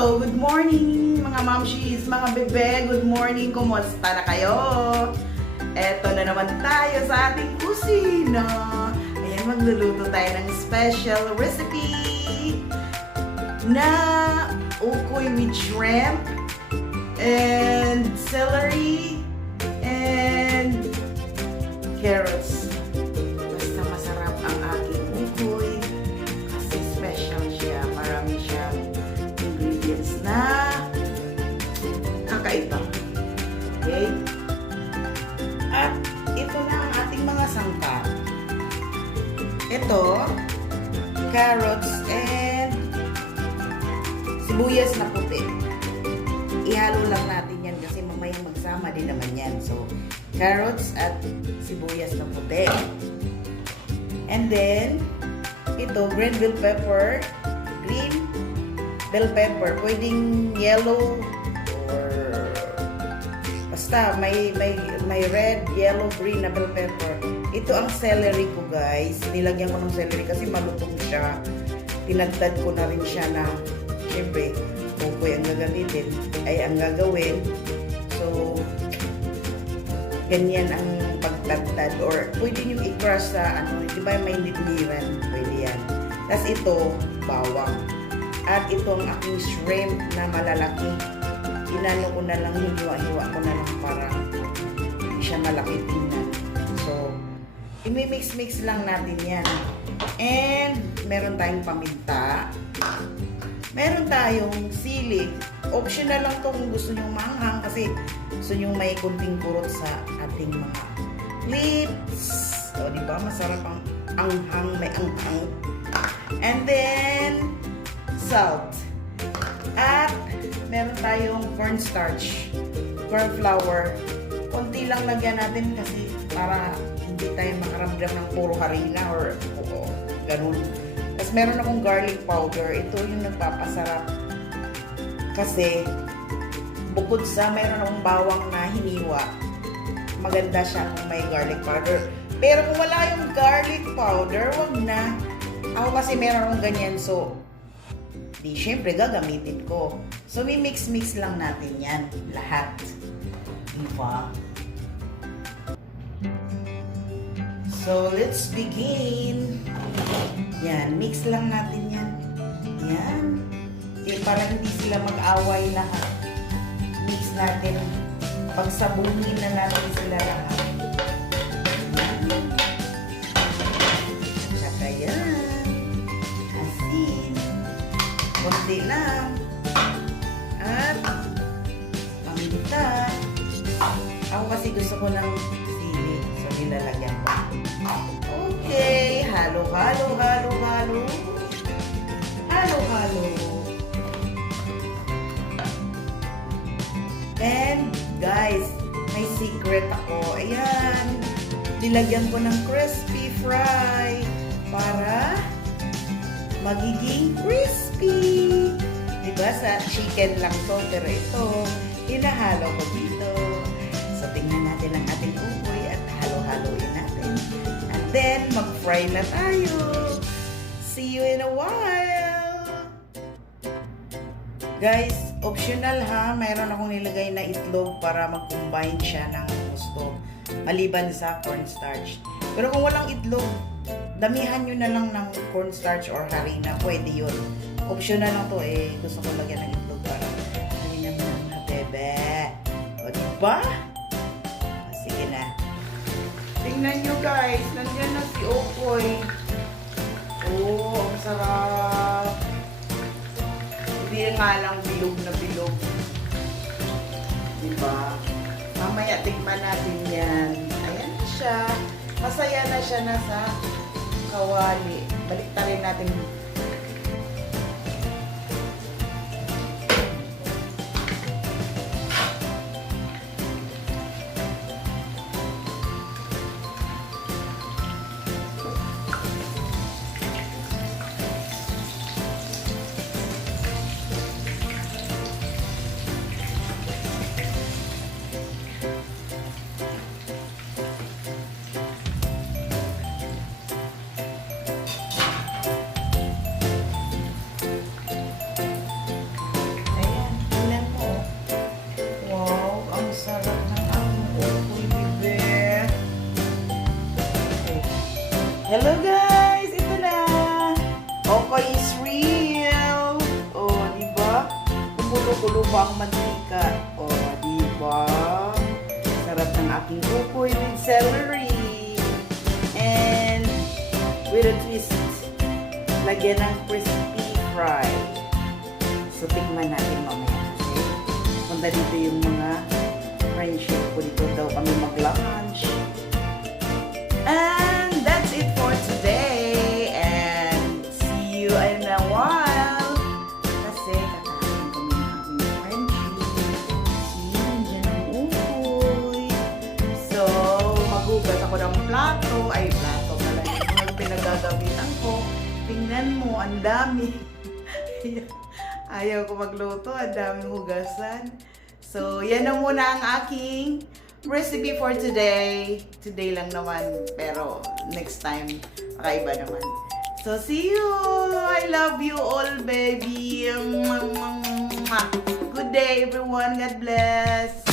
Hello! Good morning mga mamshis, mga bebe. Good morning! Kumusta na kayo? Eto na naman tayo sa ating kusina. Ayan, magluluto tayo ng special recipe na OKOY with shrimp and celery and carrots. Basta masarap ang aking OKOY kasi special siya. Marami siyang ingredients na kakaiba. Okay? At ito na ang ating mga sangkap. Ito, carrots and sibuyas na puti. Ihalo lang natin yan kasi mamaya magsama din naman yan. So, carrots at sibuyas na puti. And then, ito, green bell pepper, green bell pepper. Pwedeng yellow or basta may red, yellow, green na bell pepper. Ito ang celery ko, guys. Nilagyan ko ng celery kasi malutong siya. Tinagtad ko na rin siya na syempre, OKOY ang gagamitin, ay ang gagawin. So, ganyan ang pagtagtad. Or pwede nyo i-crush sa, di ba may nitliran? Pwede yan. Tapos ito, bawang. At ito ang aking shrimp na malalaki. Inano ko na lang, hiwa-hiwa ko na lang para hindi siya malaki tingnan. So, imi-mix-mix lang natin yan. And, meron tayong paminta. Meron tayong sili. Optional lang to kung gusto nyo maanghang kasi gusto nyo may kunting kurot sa ating mga lips. O, diba? Masarap ang anghang, may anghang. And then, salt. At, meron tayong cornstarch. Corn flour. Konti lang lagyan natin kasi para hindi tayo makaramdam ng puro harina or ganun. Tapos meron akong garlic powder. Ito yung nagpapasarap. Kasi bukod sa meron akong bawang na hiniwa, maganda siya kung may garlic powder. Pero kung wala yung garlic powder, wag na. Ako kasi meron akong ganyan, so di syempre gagamitin ko. So may mix-mix lang natin yan. Lahat. Diba? So let's begin. Yan, mix lang natin yan. Yan. Para hindi sila mag-away lahat. Mix natin. Pagsabunin na natin sila lahat. Yan. Tsaka yan. Asin. Kunti lang. At paminta. Ako kasi gusto ko ng sili. So, nilalagyan ko. Okay. Halo, halo, halo, halo. Halo, halo. And, guys, may secret ako. Ayan. Nilagyan ko ng crispy fry para magiging crispy. Diba? Sa chicken lang to. Pero ito, hinahalo ko dito. So, tingnan natin ang ating OKOY at halo-haloin natin. And then, mag-fry na tayo. See you in a while. Guys, optional ha. Mayroon akong nilagay na itlog para mag-combine siya ng gusto. Maliban sa cornstarch. Pero kung walang itlog, damihan nyo na lang ng cornstarch or harina. Pwede yun. Optional lang to eh. Gusto ko lagyan ng itlog para hindi naman mga bebe. O diba? O, sige na. Tingnan nyo guys. Nandiyan na si OKOY. Oh, ang sarap. Hindi nga lang bilog na bilog. Diba? Mamaya tikman natin yan. Ayan na siya. Masaya na siya nasa kawali. Baliktarin natin. Hello guys! Ito na! OKOY is real! O, diba? Kumulo-kulo pa ang mantika. O, diba? Sarap ng aking OKOY with celery. And with a twist. Lagyan ng crispy fry. So, tikman natin mamaya. Okay? Punta dito yung mga friendship ko. Dito daw kami mag-lunch. And that's it for today. And see you in a while. Kasi kakain kami ng aming friendship. See, nandiyan ang OKOY. So, maghugas ako ng plato. Ay, plato pala. Yung pinagagamitan ko. Tingnan mo, ang dami. Ayaw ko magluto. Ang daming hugasan. So, yan na muna ang aking recipe for today. Today lang naman, pero next time, makaiba naman. So, see you! I love you all, baby! Good day, everyone. God bless!